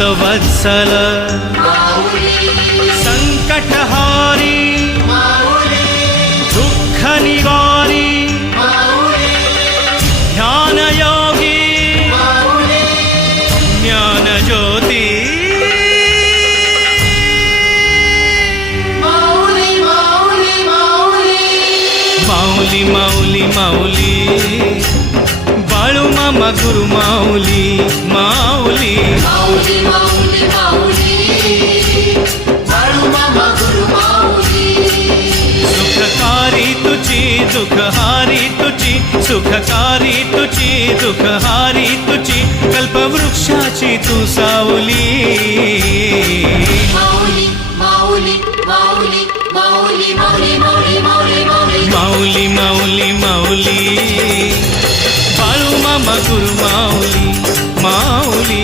भक्तवत्सल सङ्कटहारी दुःखनिवारी ज्ञानयोगी ज्ञानज्योति मौलि मौलि मौलि बाळू मामा गुरु माऊली माऊली. माऊली माऊली माऊली. बाळू मामा गुरु माऊली. सुखकारी तुझी दुःखहारी तुझी सुखकारी तुझी दुःखहारी तुझी कल्पवृक्षाची तू सावली. माऊली माऊली माऊली माऊली माऊली माऊली माऊली. माऊली माऊली माऊली. పాలు మమ గురు మావులి మావులి.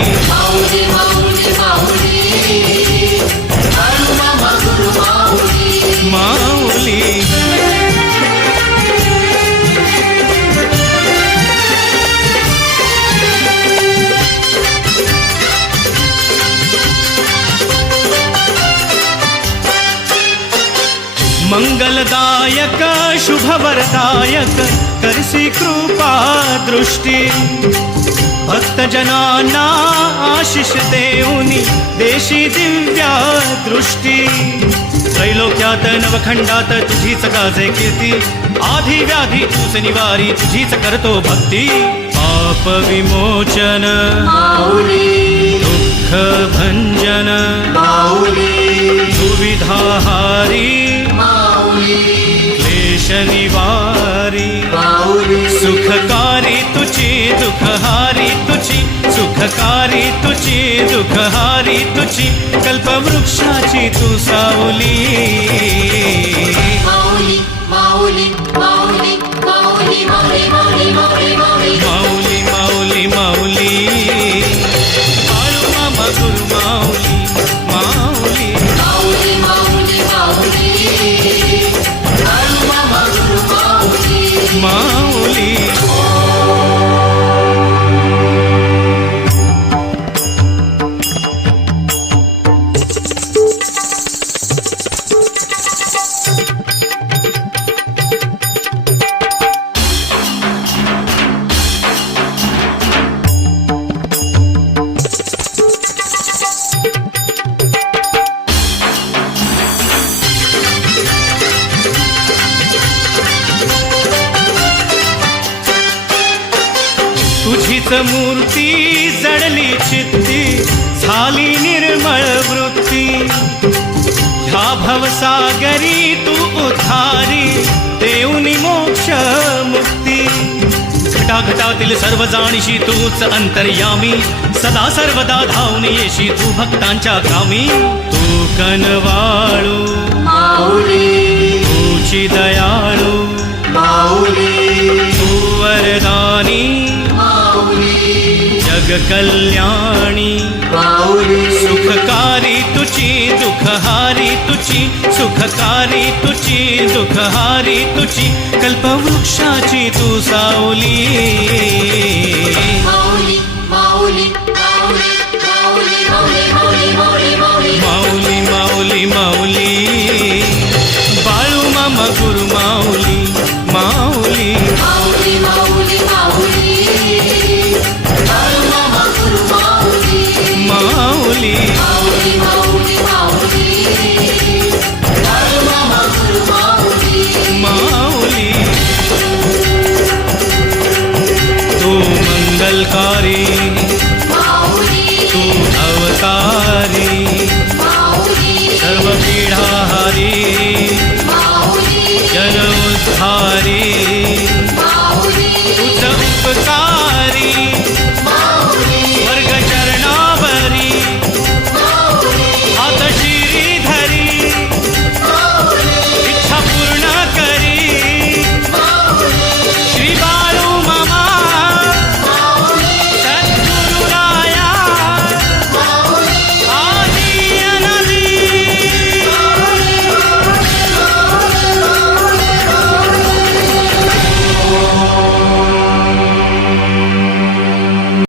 मंगलदायक शुभवरदायक करसी कृपा दृष्टी। भक्तजनांना आशिष देऊनी देशी दिव्या दृष्टी। त्रैलोक्यात नवखंडात तुझीच गाजे कीर्ती। आधी व्याधी तूच निवारी तुझीच करतो भक्ती। पाप विमोचन दुःख भंजन दुविधाहारी क्लेश निवारी माऊली सुखकारी तुझी दुःखहारी तुझी। सुखकारी तुझी दुःखहारी तुझी। कल्पवृक्षाची तू सावली। माऊली माऊली माऊली माऊली माऊली माऊली माऊली माऊली. तुझीच मूर्ती जडली चित्ती झाली निर्मळ वृत्ती. ह्या भवसागरी तू उद्धारी देऊनी मोक्ष मुक्ती. घटाघटातील सर्व जाणीशी तूच अंतर्यामी सदा सर्वदा धावून येशी तू भक्तांच्या कामी. तू कनवाळू माऊली. तुझी दयाळू माऊली. कल्याणी। सुखकारी तुझी दुःखहारी तुझी सुखकारी तुझी दुःखहारी तुझी कल्पवृक्षाची तू सावली। अवतारी तू अवतारी.